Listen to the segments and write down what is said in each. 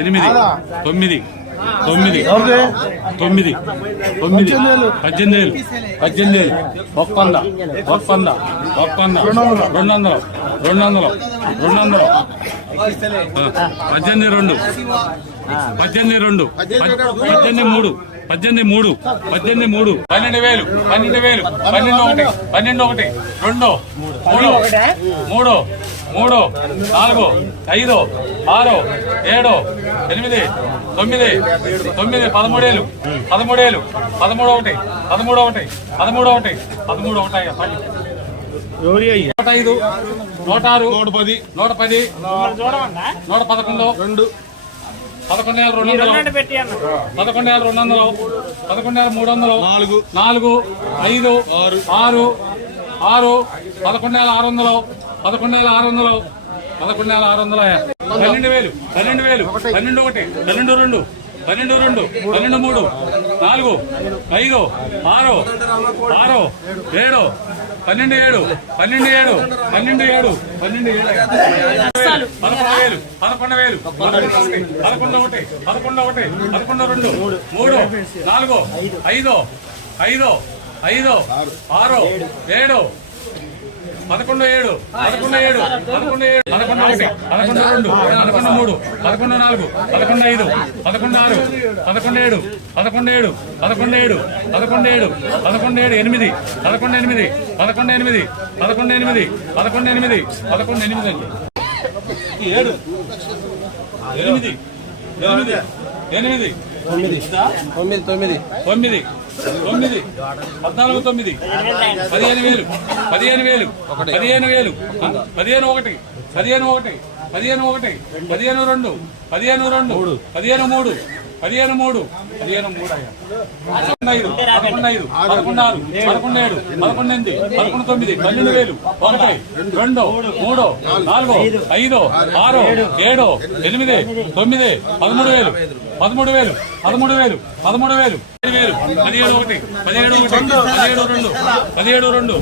ఎనిమిది తొమ్మిది తొమ్మిది తొమ్మిది తొమ్మిది 18 ఒక్కంద 200 18 2 18 3 12,000 12 2 3 3 4 5 6 7 8 9 13,000 105 106 110 111 11,200 11,300 4 5 6 11,600 11,600 12,000 12 2 12 3 4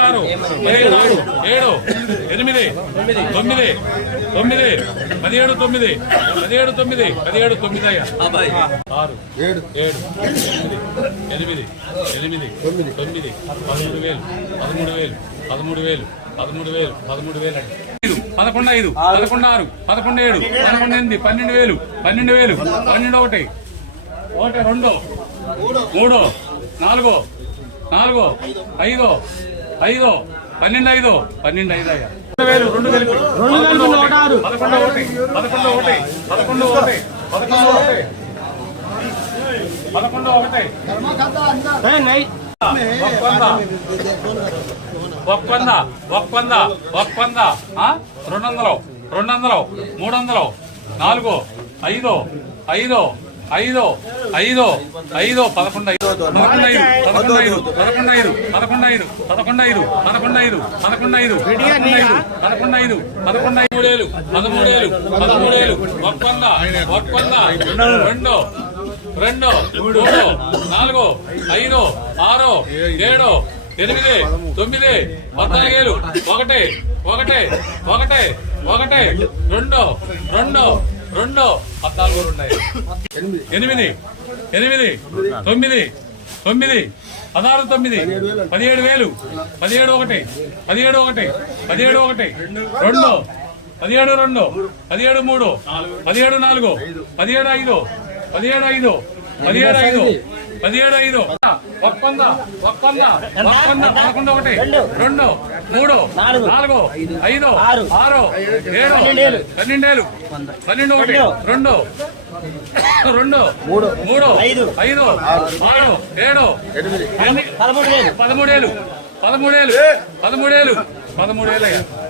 5 6 7 12,7 11,7 11,7 11,000 11,1 2 3 4 5 6 7 11,7 11 13,000